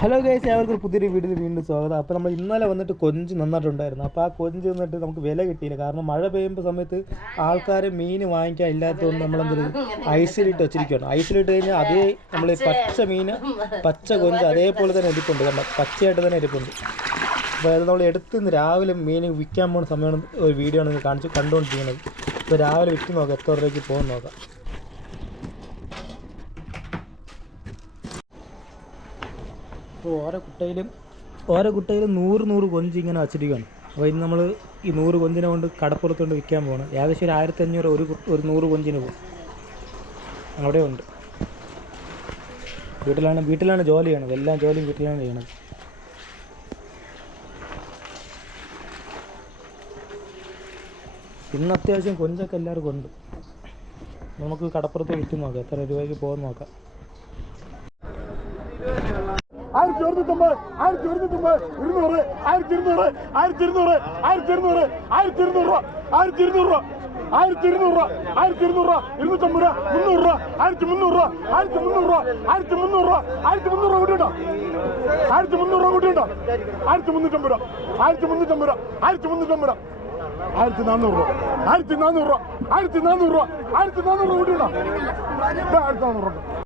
Hello guys ഏവർക്കും പുതിയൊരു വീട്ടിൽ വീണ്ടും സ്വാഗതം. അപ്പോൾ നമ്മൾ ഇന്നലെ വന്നിട്ട് കൊഞ്ച് നന്നായിട്ടുണ്ടായിരുന്നു. അപ്പോൾ ആ കൊഞ്ച് വന്നിട്ട് നമുക്ക് വില കിട്ടിയില്ല. കാരണം മഴ പെയ്യുമ്പോൾ സമയത്ത് ആൾക്കാർ മീൻ വാങ്ങിക്കാൻ ഇല്ലാത്തതുകൊണ്ട് നമ്മളെന്തൊരു ഐസിലിട്ട് വെച്ചിരിക്കുകയാണ് ഐസിലിട്ട് കഴിഞ്ഞാൽ അതേ നമ്മൾ പച്ച മീൻ പച്ച കൊഞ്ച് അതേപോലെ തന്നെ ഇരിപ്പുണ്ട്. കണ്ട? പച്ചയായിട്ട് തന്നെ ഇരിപ്പുണ്ട്. അപ്പോൾ അത് നമ്മൾ എടുത്ത് ഇന്ന് രാവിലെ മീൻ വിൽക്കാൻ പോകുന്ന സമയമാണ് ഒരു വീഡിയോ ആണ് കാണിച്ച് കണ്ടുകൊണ്ടിരിക്കുന്നത്. ഇപ്പോൾ രാവിലെ വിറ്റ് നോക്കാം. എത്ര രൂപയ്ക്ക് പോകുന്ന നോക്കാം. അപ്പോൾ ഓരോ കുട്ടയിലും ഓരോ കുട്ടയിലും നൂറ് നൂറ് കൊഞ്ച് ഇങ്ങനെ വച്ചിരിക്കുകയാണ്. അപ്പോൾ ഇന്ന് നമ്മൾ ഈ നൂറ് കൊഞ്ചിനെ കൊണ്ട് കടപ്പുറത്ത് കൊണ്ട് വിൽക്കാൻ പോകണം ഏകദേശം ഒരു ആയിരത്തി അഞ്ഞൂറ് ഒരു ഒരു നൂറ് കൊഞ്ചിന് പോകും അവിടെ ഉണ്ട്. വീട്ടിലാണ് വീട്ടിലാണ് ജോലി ചെയ്യണത്. എല്ലാ ജോലിയും വീട്ടിലാണ് ചെയ്യണത്. ഇന്ന് അത്യാവശ്യം കൊഞ്ചൊക്കെ എല്ലാവർക്കും ഉണ്ട്. നമുക്ക് കടപ്പുറത്ത് വിറ്റ് നോക്കാം. എത്ര രൂപയ്ക്ക് പോകുന്ന നോക്കാം. ആയിരത്തി ഒരുന്നൂറ്റമ്പത് ആയിരത്തി ഒരുന്നൂറ്റമ്പത് ഇരുന്നൂറ് ആയിരത്തി ഇരുന്നൂറ് ആയിരത്തി ഇരുന്നൂറ് ആയിരത്തി ഇരുന്നൂറ് ആയിരത്തി ഇരുന്നൂറ് രൂപ ആയിരത്തി ഇരുന്നൂറ് രൂപ ആയിരത്തി ഇരുന്നൂറ് രൂപ ആയിരത്തി ഇരുന്നൂറ് രൂപ ഇരുന്നൂറ്റമ്പത് രൂപ മുന്നൂറ് രൂപ ആയിരത്തി മുന്നൂറ് രൂപ ആയിരത്തി മുന്നൂറ് രൂപ ആയിരത്തി മുന്നൂറ് രൂപ ആയിരത്തി മുന്നൂറ് രൂപ കൂട്ടിയുണ്ടോ ആയിരത്തി മുന്നൂറ് രൂപ കൂട്ടിയുണ്ടോ ആയിരത്തി മുന്നൂറ്റമ്പത് രൂപ ആയിരത്തി മുന്നൂറ്റമ്പത് രൂപ ആയിരത്തി മുന്നൂറ്റമ്പത് രൂപ ആയിരത്തി നാനൂറ് രൂപ ആയിരത്തി നാനൂറ് രൂപ ആയിരത്തി നാനൂറ് രൂപ ആയിരത്തി നാനൂറ് രൂപ കൂട്ടിയുണ്ടോ ആയിരത്തി നാനൂറ് രൂപ.